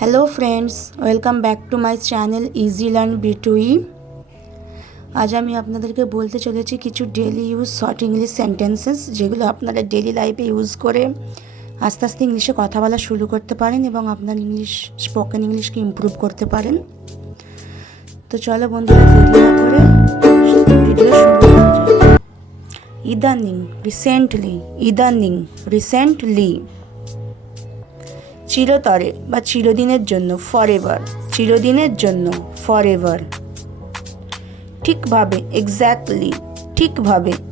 Hello friends, welcome back to my channel easy learn বিটুই। আজ আমি আপনাদেরকে বলতে চলেছি কিছু daily use short English sentences, যেগুলো আপনারা ডেলি লাইফে ইউজ করে আস্তে আস্তে ইংলিশে কথা বলা শুরু করতে পারেন এবং আপনার স্পোকেন ইংলিশকে ইমপ্রুভ করতে পারেন। তো চলো বন্ধুরা, দেরি না করে ভিডিও শুরু করা যাক। ইদানিং, রিসেন্টলি। চিরতরে বা চিরদিনের জন্য, ফরএভার, চিরদিনের জন্য, ফরএভার। ঠিকভাবে,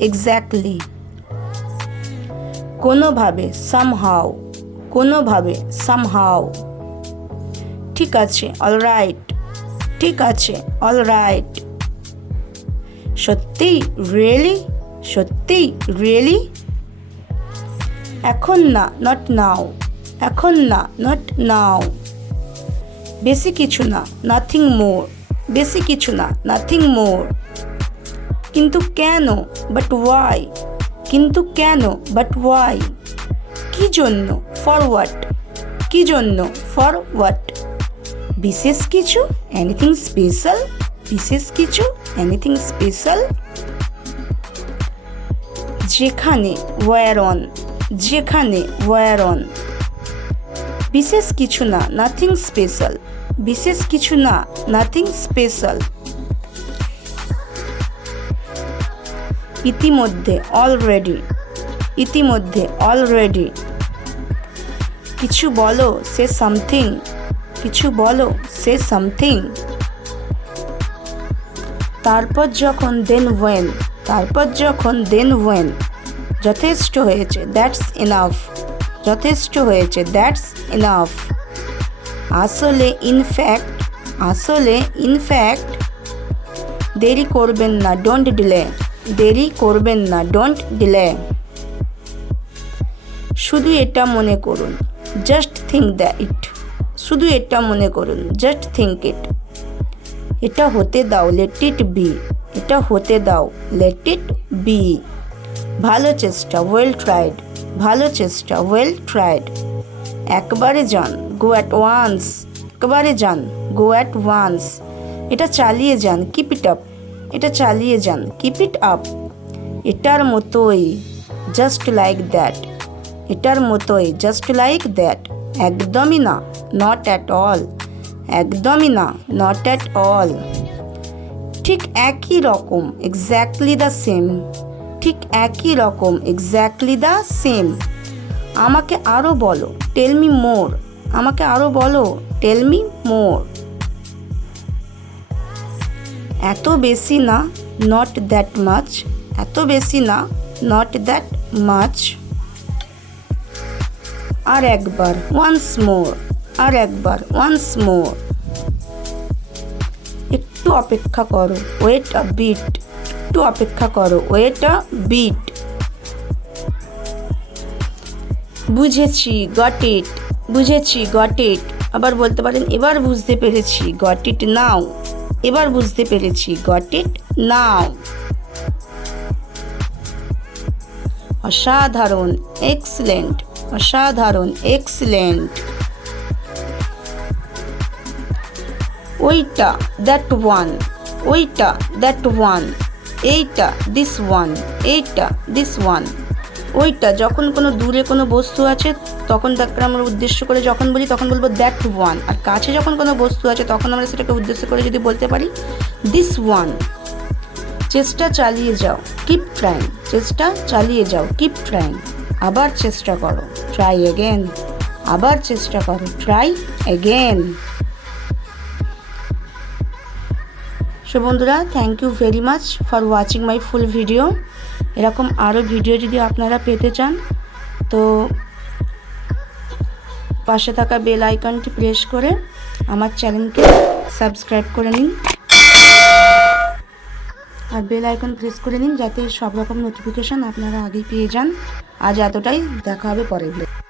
এক্স্যাক্টলি। কোনোভাবে, সামহাউ। ঠিক আছে, অলরাইট। সত্যি, রিয়েলি। এখন না, নট নাও। বেশি কিছু না, নাথিং মোর। কিন্তু কেন, বাট ওয়াই। কি জন্য, ফর হোয়াট। বিশেষ কিছু, এনিথিং স্পেশাল। যেখানে, ওয়্যার অন। বিশেষ কিছু না, নাথিং স্পেশাল। ইতিমধ্যে, অলরেডি। কিছু বলো, সে সামথিং। তারপর যখন, দেন ওয়েন। যথেষ্ট হয়েছে, দ্যাটস ইনাফ। আসলে, ইনফ্যাক্ট। দেরি করবেন না, ডোন্ট ডিলে। শুধু এটা মনে করুন, জাস্ট থিঙ্ক ইট। এটা হতে দাও, লেট ইট বি। ভালো চেষ্টা, ওয়েল ট্রাইড। একবারে যান, গো অ্যাট ওয়ান্স। এটা চালিয়ে যান, কিপ ইট আপ। এটার মতোই, জাস্ট লাইক দ্যাট। একদমই না, নট অ্যাট অল। ঠিক একই রকম, এক্স্যাক্টলি দ্য সেম। আমাকে আরও বলো, টেল মি মোর। এত বেশি না, নট দ্যাট মাচ। আর একবার, ওয়ান্স মোর। একটু অপেক্ষা করো, ওয়েট আ বিট। বুঝেছি, গট ইট। আবার বলতে পারেন, এবার বুঝতে পেরেছি, গট ইট নাও। অসাধারণ, এক্সেলেন্ট। ওইটা, দ্যাট ওয়ান। এইটা, দিস ওয়ান। ওইটা, যখন কোনো দূরে কোনো বস্তু আছে তখন তাকে আমরা উদ্দেশ্য করে যখন বলি তখন বলবো দ্যাট ওয়ান। আর কাছে যখন কোনো বস্তু আছে তখন আমরা সেটাকে উদ্দেশ্য করে যদি বলতে পারি দিস ওয়ান। চেষ্টা চালিয়ে যাও, কিপ ট্রাইং। আবার চেষ্টা করো, ট্রাই অ্যাগেন। সো বন্ধুরা, thank you very much for watching my full video. এরকম আরও ভিডিও যদি আপনারা পেতে চান তো পাশে থাকা বেল আইকনটি প্রেস করে আমার চ্যানেলকে সাবস্ক্রাইব করে নিন আর বেল আইকন প্রেস করে নিন, যাতে সব রকম নোটিফিকেশান আপনারা আগেই পেয়ে যান। আজ এতটাই, দেখা হবে পরের ভিডিও।